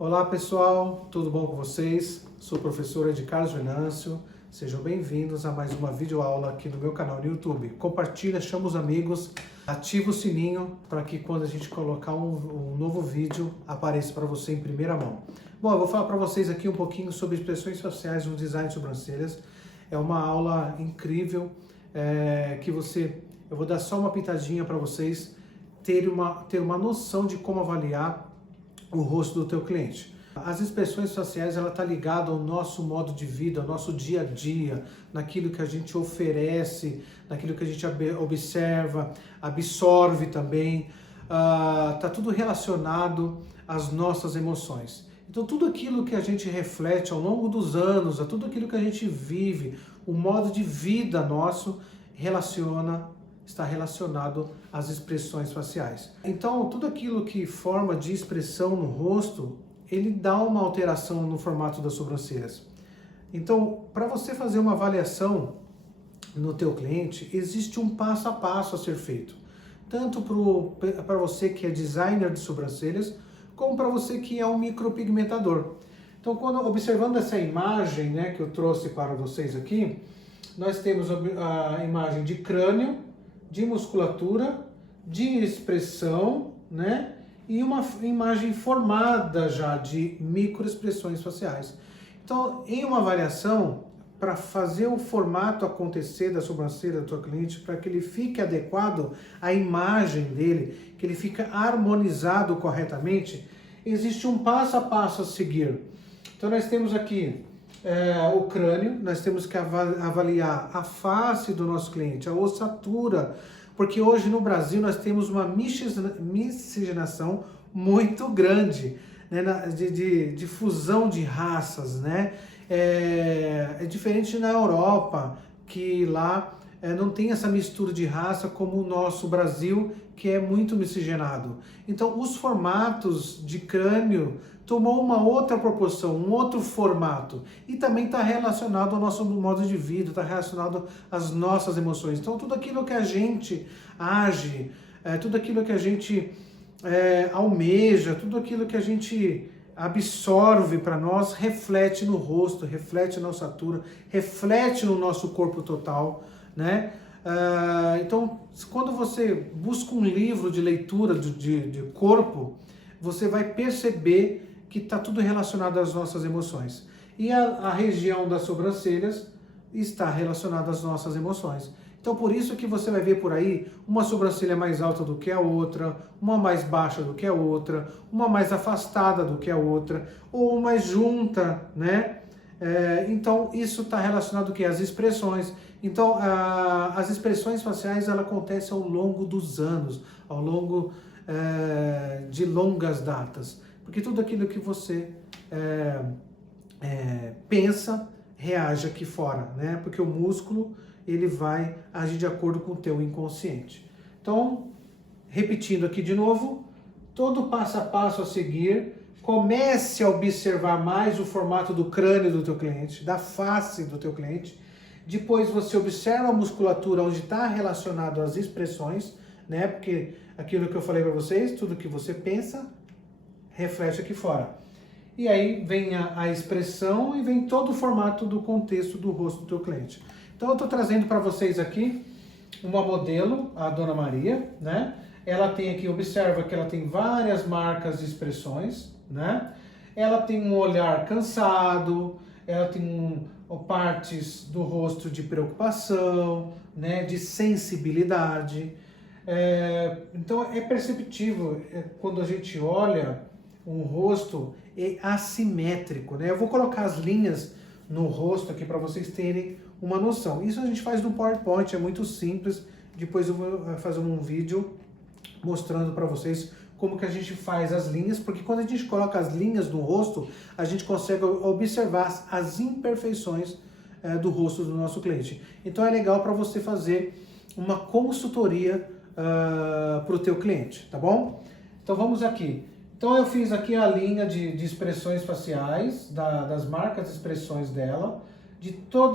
Olá pessoal, tudo bom com vocês? Sou o professor Ed Carlos Venâncio. Sejam bem-vindos a mais uma videoaula aqui no meu canal no YouTube. Compartilha, chama os amigos, ativa o sininho para que quando a gente colocar um novo vídeo apareça para você em primeira mão. Bom, eu vou falar para vocês aqui um pouquinho sobre expressões faciais no design de sobrancelhas. É uma aula incrível eu vou dar só uma pitadinha para vocês ter uma noção de como avaliar o rosto do teu cliente. As expressões faciais, ela está ligada ao nosso modo de vida, ao nosso dia a dia, naquilo que a gente oferece, naquilo que a gente observa, absorve também. Está tudo relacionado às nossas emoções. Então tudo aquilo que a gente reflete ao longo dos anos, a tudo aquilo que a gente vive, o modo de vida nosso está relacionado às expressões faciais. Então, tudo aquilo que forma de expressão no rosto, ele dá uma alteração no formato das sobrancelhas. Então, para você fazer uma avaliação no teu cliente, existe um passo a passo a ser feito. Tanto para você que é designer de sobrancelhas, como para você que é um micropigmentador. Então, observando essa imagem, né, que eu trouxe para vocês aqui, nós temos a imagem de crânio, de musculatura, de expressão, né? E uma imagem formada já de microexpressões faciais. Então, em uma avaliação, para fazer o formato acontecer da sobrancelha do teu cliente, para que ele fique adequado à imagem dele, que ele fique harmonizado corretamente, existe um passo a passo a seguir. Então, nós temos aqui o crânio, nós temos que avaliar a face do nosso cliente, a ossatura, porque hoje no Brasil nós temos uma miscigenação muito grande, né, de fusão de raças, né? É diferente na Europa, que lá não tem essa mistura de raça como o nosso Brasil, que é muito miscigenado. Então os formatos de crânio tomou uma outra proporção, um outro formato. E também está relacionado ao nosso modo de vida, está relacionado às nossas emoções. Então tudo aquilo que a gente age, tudo aquilo que a gente almeja, tudo aquilo que a gente absorve para nós, reflete no rosto, reflete na ossatura, reflete no nosso corpo total, né? Então, quando você busca um livro de leitura de corpo, você vai perceber que está tudo relacionado às nossas emoções. E a região das sobrancelhas está relacionada às nossas emoções. Então, por isso que você vai ver por aí uma sobrancelha mais alta do que a outra, uma mais baixa do que a outra, uma mais afastada do que a outra, ou mais junta, né? Então, isso está relacionado às expressões. Então, as expressões faciais, ela acontecem ao longo dos anos, ao longo de longas datas. Porque tudo aquilo que você pensa, reage aqui fora, né? Porque o músculo, ele vai agir de acordo com o teu inconsciente. Então, repetindo aqui de novo, todo passo a passo a seguir, comece a observar mais o formato do crânio do teu cliente, da face do teu cliente. Depois você observa a musculatura onde está relacionado às expressões, né? Porque aquilo que eu falei para vocês, tudo que você pensa, reflete aqui fora. E aí vem a expressão e vem todo o formato do contexto do rosto do teu cliente. Então eu estou trazendo para vocês aqui uma modelo, a Dona Maria, né? Ela tem aqui, observa que ela tem várias marcas de expressões, né? Ela tem um olhar cansado, ela tem partes do rosto de preocupação, né? De sensibilidade. Então é perceptível quando a gente olha um rosto assimétrico, né? Eu vou colocar as linhas no rosto aqui para vocês terem uma noção. Isso a gente faz no PowerPoint, é muito simples. Depois eu vou fazer um vídeo mostrando para vocês como que a gente faz as linhas, porque quando a gente coloca as linhas no rosto, a gente consegue observar as imperfeições do rosto do nosso cliente. Então é legal para você fazer uma consultoria para o teu cliente, tá bom? Então vamos aqui. Então eu fiz aqui a linha de expressões faciais, das marcas de expressões dela,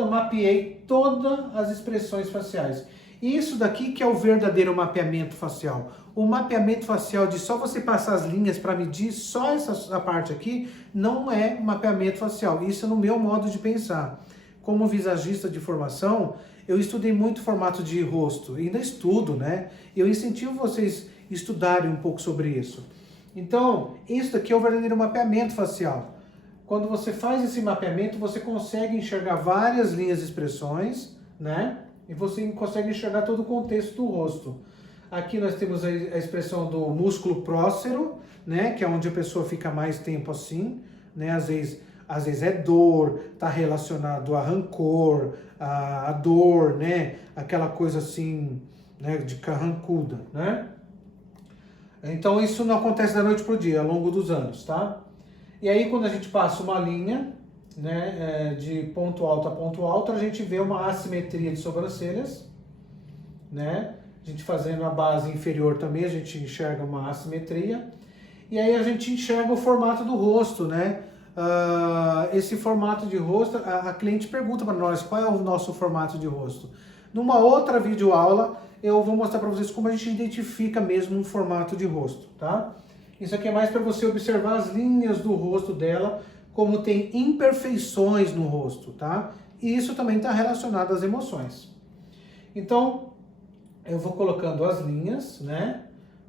mapeei todas as expressões faciais. E isso daqui que é o verdadeiro mapeamento facial. o mapeamento facial de só você passar as linhas para medir só essa parte aqui, não é mapeamento facial. Isso é no meu modo de pensar. Como visagista de formação, eu estudei muito formato de rosto, ainda estudo, né? Eu incentivo vocês a estudarem um pouco sobre isso. Então, isso daqui é o verdadeiro mapeamento facial. Quando você faz esse mapeamento, você consegue enxergar várias linhas de expressões, né? E você consegue enxergar todo o contexto do rosto. Aqui nós temos a expressão do músculo prócero, né? Que é onde a pessoa fica mais tempo assim, né? Às vezes é dor, está relacionado a rancor, a dor, né? Aquela coisa assim, né? De carrancuda, né? Então isso não acontece da noite para o dia, ao longo dos anos, tá? E aí quando a gente passa uma linha, né? De ponto alto a ponto alto, a gente vê uma assimetria de sobrancelhas, né? A gente fazendo a base inferior também, a gente enxerga uma assimetria. E aí a gente enxerga o formato do rosto, né? Esse formato de rosto, a cliente pergunta para nós qual é o nosso formato de rosto. Numa outra videoaula eu vou mostrar para vocês como a gente identifica mesmo um formato de rosto, tá? Isso aqui é mais para você observar as linhas do rosto dela, como tem imperfeições no rosto, tá? E isso também está relacionado às emoções. Então, eu vou colocando as linhas, né?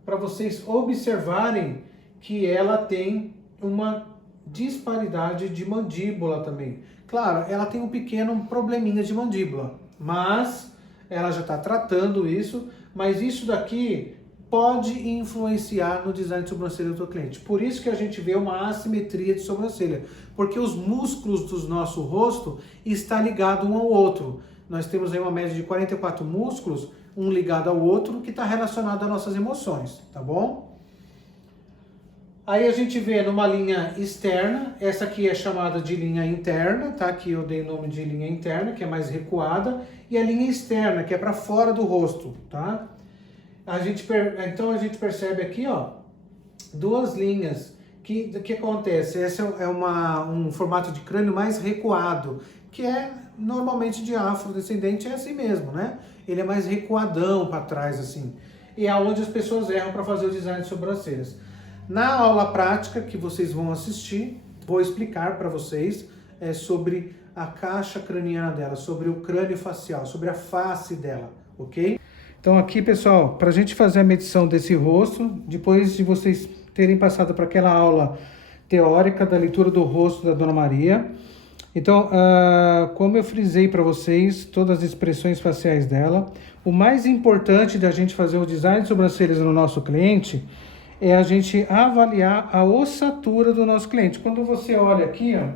Para vocês observarem que ela tem uma disparidade de mandíbula também. Claro, ela tem um pequeno probleminha de mandíbula, mas ela já está tratando isso, mas isso daqui pode influenciar no design de sobrancelha do teu cliente. Por isso que a gente vê uma assimetria de sobrancelha, porque os músculos do nosso rosto estão ligados um ao outro. Nós temos aí uma média de 44 músculos, um ligado ao outro, que está relacionado às nossas emoções, tá bom? Aí a gente vê numa linha externa, essa aqui é chamada de linha interna, tá? Aqui eu dei o nome de linha interna, que é mais recuada, e a linha externa, que é para fora do rosto, tá? Então a gente percebe aqui, ó, duas linhas. Que acontece? Esse é um formato de crânio mais recuado, que é normalmente de afrodescendente, é assim mesmo, né? Ele é mais recuadão para trás, assim. E é onde as pessoas erram para fazer o design de sobrancelhas. Na aula prática que vocês vão assistir, vou explicar para vocês sobre a caixa craniana dela, sobre o crânio facial, sobre a face dela, ok? Então aqui, pessoal, para a gente fazer a medição desse rosto, depois de vocês terem passado para aquela aula teórica da leitura do rosto da Dona Maria, então, como eu frisei para vocês, todas as expressões faciais dela, o mais importante da gente fazer o design de sobrancelhas no nosso cliente é a gente avaliar a ossatura do nosso cliente. Quando você olha aqui, ó,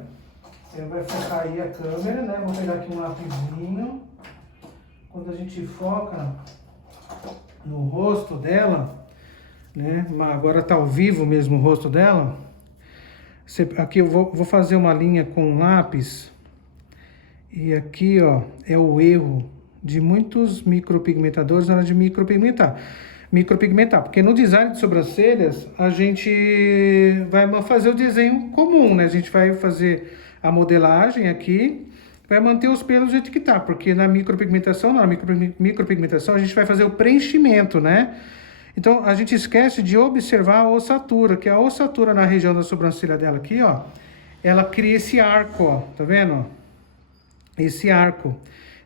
vai focar aí a câmera, né? Vou pegar aqui um lapisinho. Quando a gente foca no rosto dela, né? Agora tá ao vivo mesmo o rosto dela. Aqui eu vou fazer uma linha com um lápis. E aqui, ó, é o erro de muitos micropigmentadores na hora de micropigmentar, porque no design de sobrancelhas a gente vai fazer o desenho comum, né? A gente vai fazer a modelagem aqui, vai manter os pelos do jeito que tá, porque na micropigmentação a gente vai fazer o preenchimento, né? Então a gente esquece de observar a ossatura, que a ossatura na região da sobrancelha dela aqui, ó, ela cria esse arco, ó, tá vendo? Esse arco.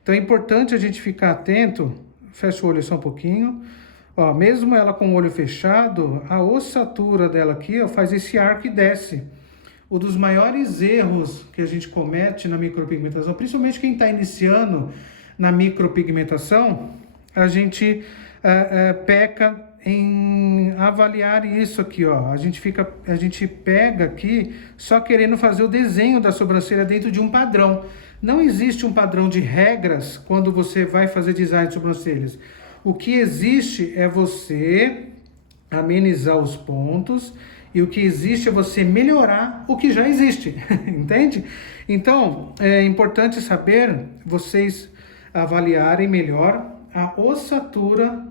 Então é importante a gente ficar atento. Fecha o olho só um pouquinho. Ó, mesmo ela com o olho fechado, a ossatura dela aqui, ó, faz esse arco e desce. Um dos maiores erros que a gente comete na micropigmentação, principalmente quem está iniciando na micropigmentação, a gente peca em avaliar isso aqui, ó. A gente pega aqui só querendo fazer o desenho da sobrancelha dentro de um padrão. Não existe um padrão de regras quando você vai fazer design de sobrancelhas. O que existe é você amenizar os pontos e o que existe é você melhorar o que já existe, entende? Então, é importante saber vocês avaliarem melhor a ossatura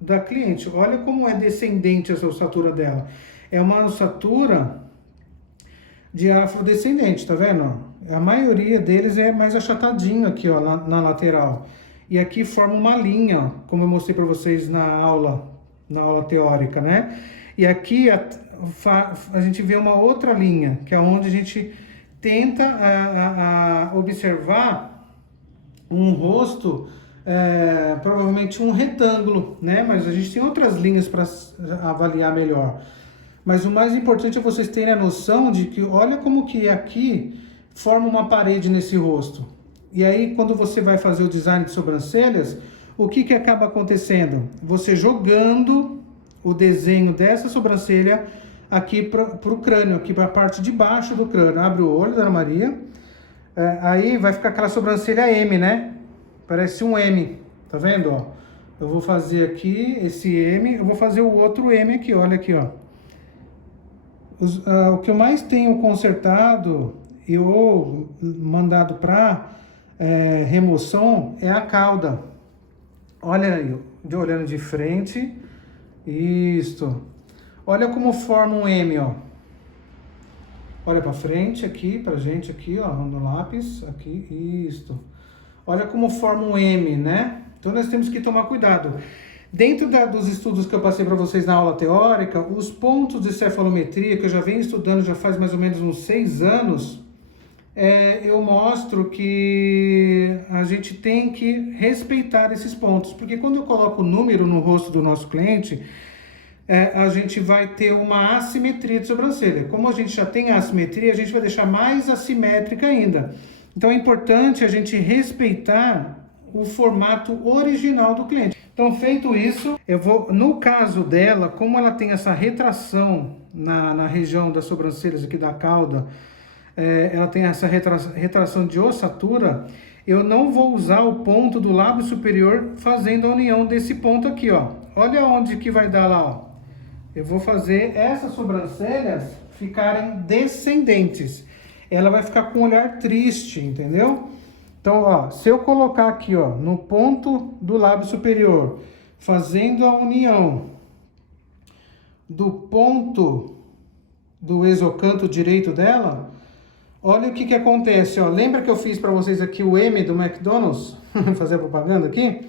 da cliente. Olha como é descendente essa ossatura dela. É uma ossatura de afrodescendente, tá vendo? A maioria deles é mais achatadinho aqui, ó, na lateral. E aqui forma uma linha, como eu mostrei para vocês na aula na aula teórica, né? E aqui a gente vê uma outra linha, que é onde a gente tenta observar um rosto, provavelmente um retângulo, né? Mas a gente tem outras linhas para avaliar melhor. Mas o mais importante é vocês terem a noção de que olha como que aqui forma uma parede nesse rosto. E aí quando você vai fazer o design de sobrancelhas, o que acaba acontecendo? Você jogando o desenho dessa sobrancelha aqui para o crânio, aqui para a parte de baixo do crânio. Abre o olho da Ana Maria, aí vai ficar aquela sobrancelha M, né? Parece um M, tá vendo? Ó? Eu vou fazer aqui esse M, eu vou fazer o outro M aqui, olha aqui, ó. O que eu mais tenho consertado ou mandado para remoção é a cauda. Olha aí, olhando de frente, isto. Olha como forma um M, ó. Olha para frente aqui, pra gente aqui, ó, no lápis, aqui, isto. Olha como forma um M, né? Então nós temos que tomar cuidado. Dentro dos estudos que eu passei para vocês na aula teórica, os pontos de cefalometria, que eu já venho estudando já faz mais ou menos uns 6 anos, eu mostro que a gente tem que respeitar esses pontos. Porque quando eu coloco o número no rosto do nosso cliente, a gente vai ter uma assimetria de sobrancelha. Como a gente já tem a assimetria, a gente vai deixar mais assimétrica ainda. Então é importante a gente respeitar o formato original do cliente. Então, feito isso, eu vou, no caso dela, como ela tem essa retração na região das sobrancelhas aqui da cauda, ela tem essa retração de ossatura, eu não vou usar o ponto do lábio superior fazendo a união desse ponto aqui, ó. Olha onde que vai dar lá, ó. Eu vou fazer essas sobrancelhas ficarem descendentes. Ela vai ficar com um olhar triste, entendeu? Então, ó, se eu colocar aqui, ó, no ponto do lábio superior, fazendo a união do ponto do exocanto direito dela, olha o que acontece, ó. Lembra que eu fiz para vocês aqui o M do McDonald's? Fazer a propaganda aqui?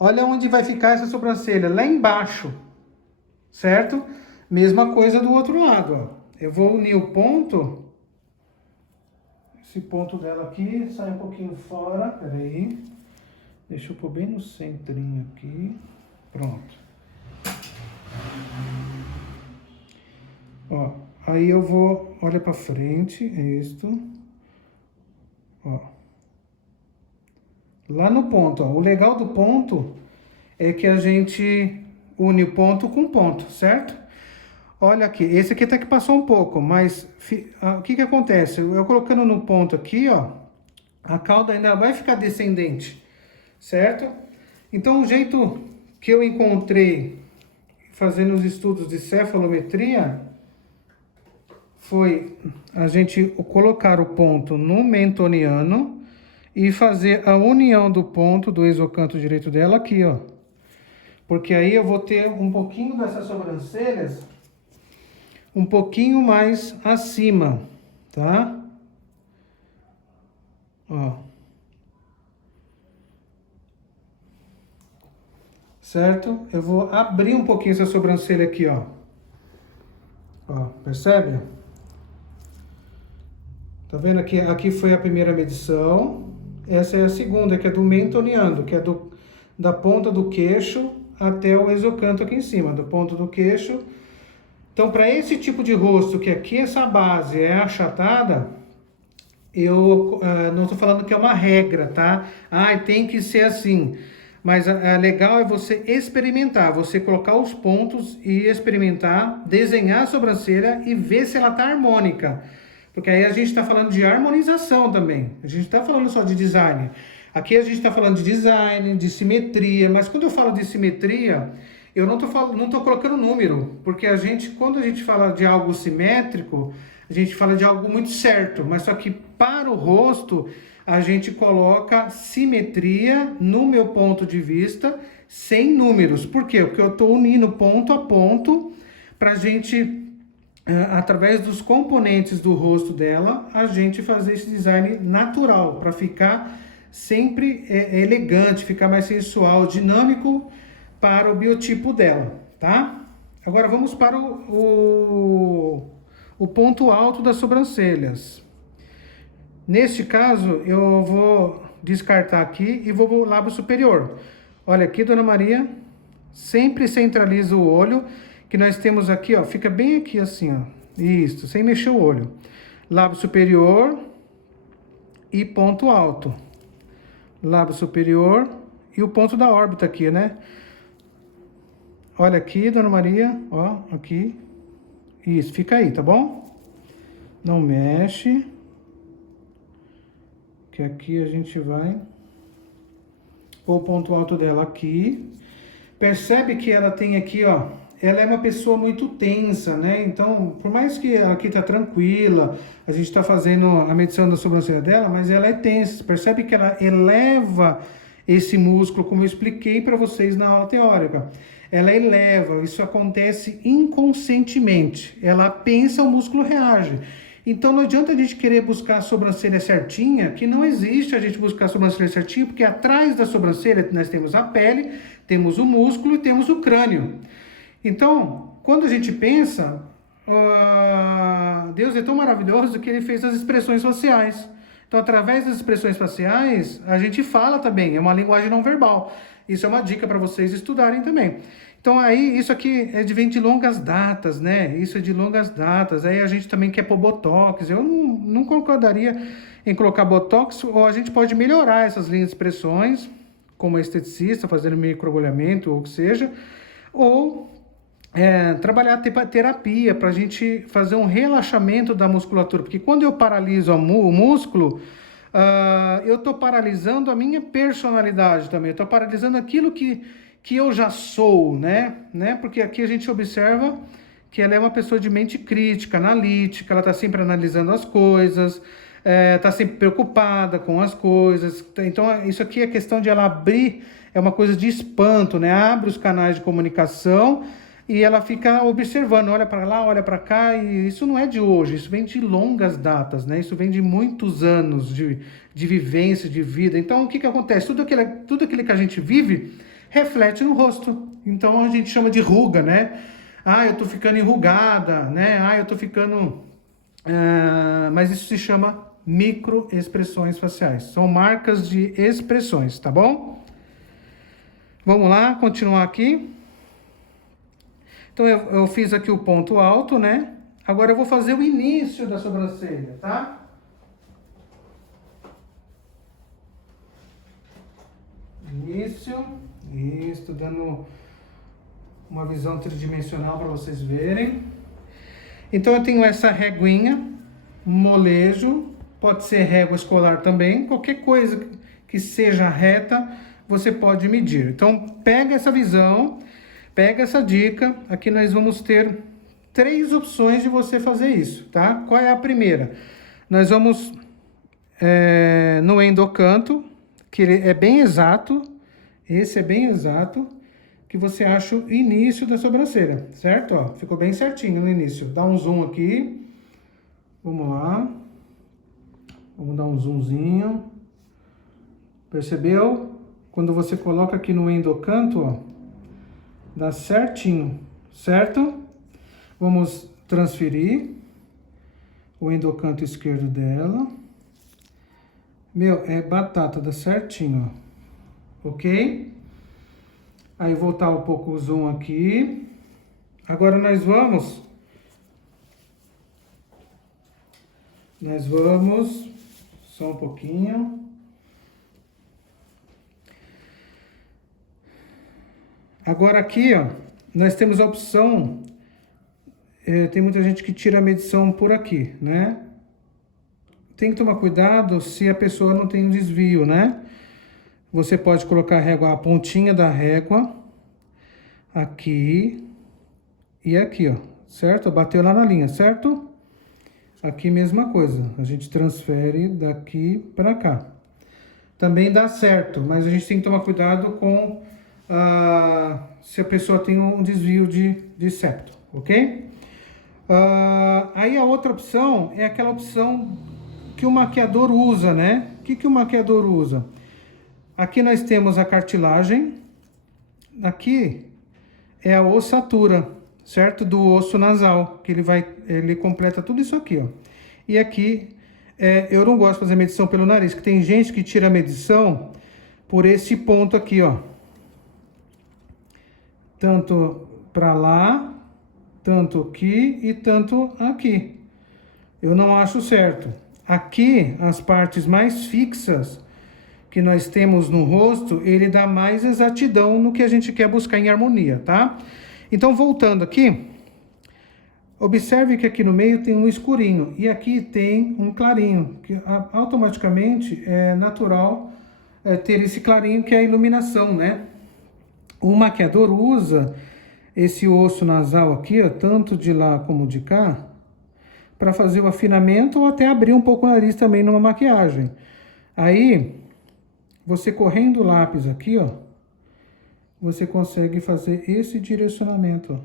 Olha onde vai ficar essa sobrancelha, lá embaixo, certo? Mesma coisa do outro lado, ó. Eu vou unir o ponto. Esse ponto dela aqui sai um pouquinho fora, peraí. Deixa eu pôr bem no centrinho aqui. Pronto. Ó, aí eu vou, olha pra frente, isto. Ó. Lá no ponto, ó. O legal do ponto é que a gente une o ponto com ponto, certo? Olha aqui, esse aqui até que passou um pouco, mas o que acontece? Eu colocando no ponto aqui, ó, a cauda ainda vai ficar descendente, certo? Então, o jeito que eu encontrei fazendo os estudos de cefalometria foi a gente colocar o ponto no mentoniano e fazer a união do ponto do exocanto direito dela aqui, ó. Porque aí eu vou ter um pouquinho dessas sobrancelhas um pouquinho mais acima, tá? Ó. Certo? Eu vou abrir um pouquinho essa sobrancelha aqui, ó. Ó, percebe? Tá vendo aqui? Aqui foi a primeira medição. Essa é a segunda, que é do mentoniano, que é da ponta do queixo até o exocanto aqui em cima, do ponto do queixo. Então, para esse tipo de rosto, que aqui essa base é achatada, eu não estou falando que é uma regra, tá? Ah, tem que ser assim. Mas legal é você experimentar, você colocar os pontos e experimentar, desenhar a sobrancelha e ver se ela está harmônica. Porque aí a gente está falando de harmonização também. A gente não está falando só de design. Aqui a gente está falando de design, de simetria. Mas quando eu falo de simetria, eu não tô colocando número. Porque quando a gente fala de algo simétrico, a gente fala de algo muito certo. Mas só que para o rosto, a gente coloca simetria, no meu ponto de vista, sem números. Por quê? Porque eu estou unindo ponto a ponto para a gente, através dos componentes do rosto dela, a gente fazer esse design natural, para ficar sempre elegante, ficar mais sensual, dinâmico, para o biotipo dela, tá? Agora vamos para o ponto alto das sobrancelhas. Neste caso, eu vou descartar aqui e vou pro lábio superior. Olha aqui, Dona Maria, sempre centraliza o olho, que nós temos aqui, ó, fica bem aqui assim, ó. Isso, sem mexer o olho. Lábio superior e ponto alto. Lábio superior e o ponto da órbita aqui, né? Olha aqui, Dona Maria, ó, aqui. Isso, fica aí, tá bom? Não mexe. Que aqui a gente vai pôr o ponto alto dela aqui. Percebe que ela tem aqui, ó, ela é uma pessoa muito tensa, né? Então, por mais que ela aqui tá tranquila, a gente tá fazendo a medição da sobrancelha dela, mas ela é tensa. Percebe que ela eleva esse músculo, como eu expliquei para vocês na aula teórica. Ela eleva, isso acontece inconscientemente. Ela pensa, o músculo reage. Então não adianta a gente querer buscar a sobrancelha certinha, que não existe a gente buscar a sobrancelha certinha, porque atrás da sobrancelha nós temos a pele, temos o músculo e temos o crânio. Então, quando a gente pensa, Deus é tão maravilhoso que ele fez as expressões faciais. Então, através das expressões faciais, a gente fala também, é uma linguagem não verbal. Isso é uma dica para vocês estudarem também. Então, aí, isso aqui vem de longas datas, né? Isso é de longas datas. Aí a gente também quer pôr botox. Eu não concordaria em colocar botox, ou a gente pode melhorar essas linhas de expressões, como esteticista, fazendo microagulhamento, ou o que seja, ou trabalhar terapia para a gente fazer um relaxamento da musculatura, porque quando eu paraliso o músculo, eu estou paralisando a minha personalidade também, eu estou paralisando aquilo que eu já sou, né? Porque aqui a gente observa que ela é uma pessoa de mente crítica, analítica, ela está sempre analisando as coisas, está sempre preocupada com as coisas. Então, isso aqui é questão de ela abrir, é uma coisa de espanto, né? Abre os canais de comunicação e ela fica observando, olha para lá, olha para cá, e isso não é de hoje, isso vem de longas datas, né? Isso vem de muitos anos de vivência, de vida. Então, o que acontece? Tudo aquilo que a gente vive reflete no rosto. Então, a gente chama de ruga, né? Eu tô ficando enrugada, né? Eu tô ficando... mas isso se chama microexpressões faciais. São marcas de expressões, tá bom? Vamos lá, continuar aqui. Então, eu fiz aqui o ponto alto, né? Agora eu vou fazer o início da sobrancelha, tá? Início. Isso, dando uma visão tridimensional para vocês verem. Então, eu tenho essa reguinha, molejo, pode ser régua escolar também. Qualquer coisa que seja reta, você pode medir. Então, pega essa visão... Pega essa dica, aqui nós vamos ter 3 opções de você fazer isso, tá? Qual é a primeira? Nós vamos no endocanto, que ele é bem exato, esse é bem exato, que você acha o início da sobrancelha, certo? Ó, ficou bem certinho no início. Dá um zoom aqui, vamos lá, vamos dar um zoomzinho, percebeu? Quando você coloca aqui no endocanto, ó, dá certinho, certo? Vamos transferir o endocanto esquerdo dela. Meu, é batata, dá certinho, ó. Ok? Aí voltar um pouco o zoom aqui. Agora nós vamos só um pouquinho. Agora aqui, ó, nós temos a opção, tem muita gente que tira a medição por aqui, né? Tem que tomar cuidado se a pessoa não tem um desvio, né? Você pode colocar a pontinha da régua aqui e aqui, ó, certo? Bateu lá na linha, certo? Aqui mesma coisa, a gente transfere daqui para cá. Também dá certo, mas a gente tem que tomar cuidado com... se a pessoa tem um desvio de septo, ok? Aí a outra opção é aquela opção que o maquiador usa, né? O que o maquiador usa? Aqui nós temos a cartilagem aqui é a ossatura, certo? Do osso nasal, que ele completa tudo isso aqui, ó. E aqui, eu não gosto de fazer medição pelo nariz, que tem gente que tira a medição por esse ponto aqui, ó. Tanto para lá, tanto aqui e tanto aqui. Eu não acho certo. Aqui, as partes mais fixas que nós temos no rosto, ele dá mais exatidão no que a gente quer buscar em harmonia, tá? Então, voltando aqui, observe que aqui no meio tem um escurinho e aqui tem um clarinho, que automaticamente é natural ter esse clarinho, que é a iluminação, né? O maquiador usa esse osso nasal aqui, ó, tanto de lá como de cá, para fazer o afinamento ou até abrir um pouco o nariz também numa maquiagem. Aí, você correndo o lápis aqui, ó, você consegue fazer esse direcionamento,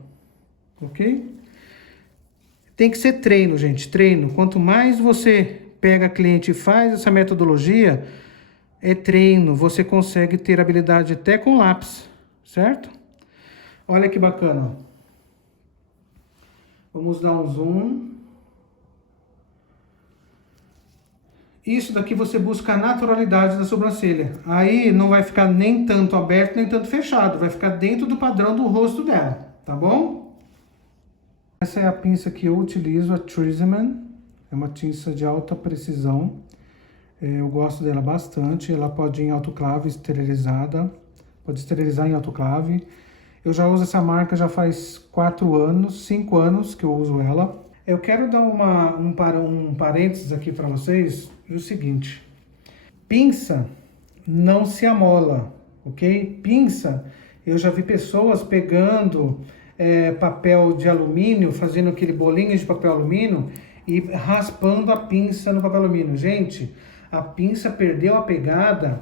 ó, ok? Tem que ser treino, gente, treino. Quanto mais você pega cliente e faz essa metodologia, é treino. Você consegue ter habilidade até com lápis, certo? Olha que bacana. Vamos dar um zoom. Isso daqui você busca a naturalidade da sobrancelha. Aí não vai ficar nem tanto aberto, nem tanto fechado. Vai ficar dentro do padrão do rosto dela, tá bom? Essa é a pinça que eu utilizo, a Treatment. É uma tinta de alta precisão. Eu gosto dela bastante. Ela pode ir em autoclave esterilizada. Pode esterilizar em autoclave. Eu já uso essa marca já faz 4 anos, 5 anos que eu uso ela. Eu quero dar um parênteses aqui para vocês, o seguinte. Pinça não se amola, ok? Pinça, eu já vi pessoas pegando papel de alumínio, fazendo aquele bolinho de papel alumínio e raspando a pinça no papel alumínio. Gente, a pinça perdeu a pegada,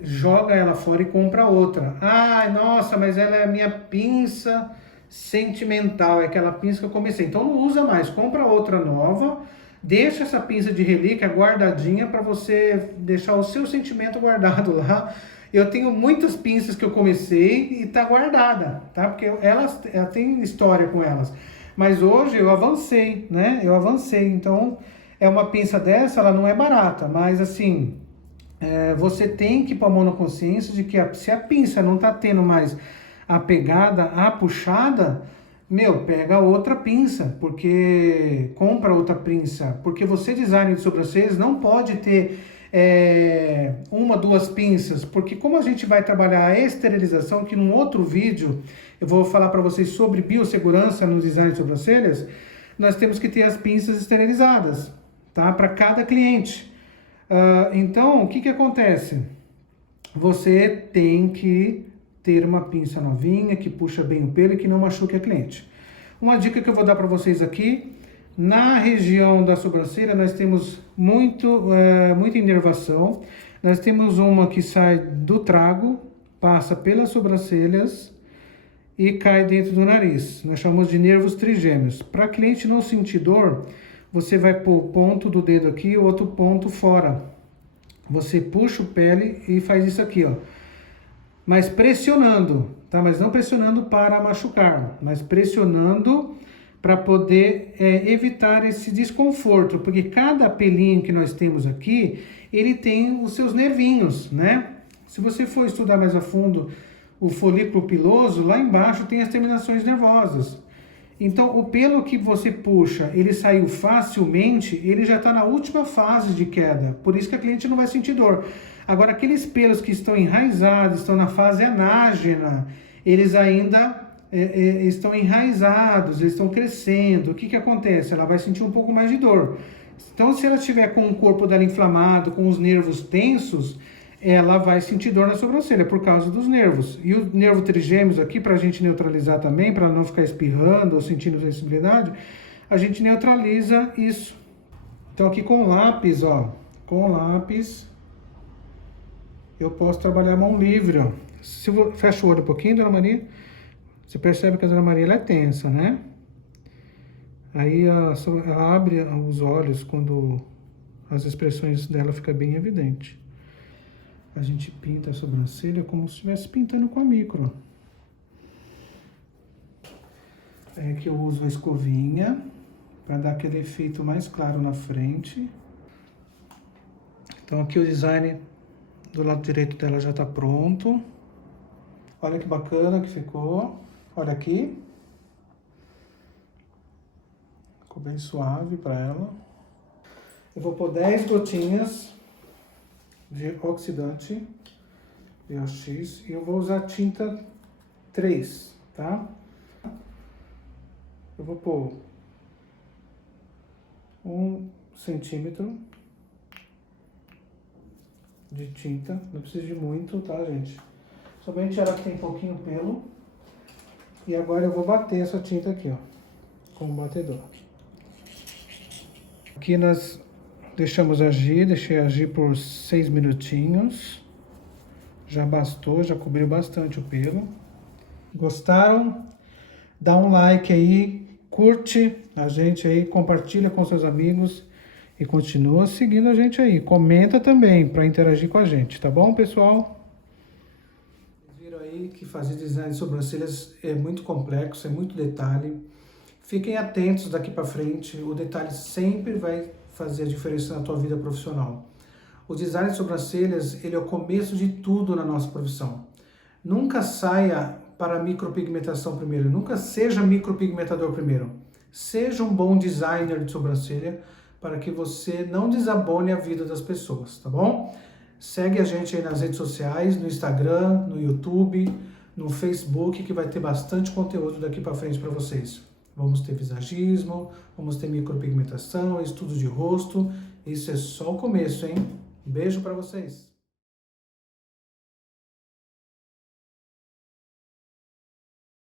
joga ela fora e compra outra. Ai, nossa, mas ela é a minha pinça sentimental, é aquela pinça que eu comecei. Então não usa mais, compra outra nova, deixa essa pinça de relíquia guardadinha para você deixar o seu sentimento guardado lá. Eu tenho muitas pinças que eu comecei e tá guardada, tá? Porque ela tem história com elas. Mas hoje eu avancei, né? Eu avancei, então é uma pinça dessa, ela não é barata, mas assim, você tem que pôr a mão na consciência de que se a pinça não tá tendo mais a pegada, a puxada, pega outra pinça, porque compra outra pinça, porque você, designer de sobrancelhas, não pode ter 1, 2 pinças, porque como a gente vai trabalhar a esterilização, que num outro vídeo eu vou falar para vocês sobre biossegurança no design de sobrancelhas, nós temos que ter as pinças esterilizadas, tá? Para cada cliente. Então, o que acontece? Você tem que ter uma pinça novinha, que puxa bem o pelo e que não machuque a cliente. Uma dica que eu vou dar para vocês aqui, na região da sobrancelha nós temos muita inervação. Nós temos uma que sai do trago, passa pelas sobrancelhas e cai dentro do nariz. Nós chamamos de nervos trigêmeos. Para cliente não sentir dor, você vai pôr o ponto do dedo aqui e outro ponto fora. Você puxa o pele e faz isso aqui, ó. Mas pressionando, tá? Mas não pressionando para machucar, mas pressionando para poder evitar esse desconforto, porque cada pelinho que nós temos aqui, ele tem os seus nervinhos, né? Se você for estudar mais a fundo o folículo piloso, lá embaixo tem as terminações nervosas. Então, o pelo que você puxa, ele saiu facilmente, ele já está na última fase de queda, por isso que a cliente não vai sentir dor. Agora, aqueles pelos que estão enraizados, estão na fase anágena, eles ainda estão enraizados, eles estão crescendo. O que acontece? Ela vai sentir um pouco mais de dor. Então, se ela estiver com o corpo dela inflamado, com os nervos tensos, ela vai sentir dor na sobrancelha por causa dos nervos. E o nervo trigêmeos aqui, para a gente neutralizar também, para não ficar espirrando ou sentindo sensibilidade, a gente neutraliza isso. Então, aqui com lápis, ó, com lápis, eu posso trabalhar a mão livre, ó. Se eu fecho o olho um pouquinho, Dona Maria, você percebe que a Dona Maria ela é tensa, né? Aí ela abre os olhos quando as expressões dela ficam bem evidentes. A gente pinta a sobrancelha como se estivesse pintando com a micro. É que eu uso a escovinha para dar aquele efeito mais claro na frente. Então aqui o design do lado direito dela já está pronto. Olha que bacana que ficou. Olha aqui. Ficou bem suave para ela. Eu vou pôr 10 gotinhas de oxidante BOX e eu vou usar tinta 3, tá? Eu vou pôr 1 centímetro de tinta, não precisa de muito, tá, gente? Somente ela que tem pouquinho pelo. E agora eu vou bater essa tinta aqui, ó, com o batedor. Aqui nós deixamos agir, deixei agir por 6 minutinhos. Já bastou, já cobriu bastante o pelo. Gostaram? Dá um like aí, curte a gente aí, compartilha com seus amigos e continua seguindo a gente aí. Comenta também para interagir com a gente, tá bom, pessoal? Viram aí que fazer design de sobrancelhas é muito complexo, é muito detalhe. Fiquem atentos daqui para frente, o detalhe sempre vai fazer a diferença na tua vida profissional. O design de sobrancelhas, ele é o começo de tudo na nossa profissão. Nunca saia para a micropigmentação primeiro, nunca seja micropigmentador primeiro. Seja um bom designer de sobrancelha para que você não desabone a vida das pessoas, tá bom? Segue a gente aí nas redes sociais, no Instagram, no YouTube, no Facebook, que vai ter bastante conteúdo daqui para frente para vocês. Vamos ter visagismo, vamos ter micropigmentação, estudo de rosto. Isso é só o começo, hein? Beijo para vocês!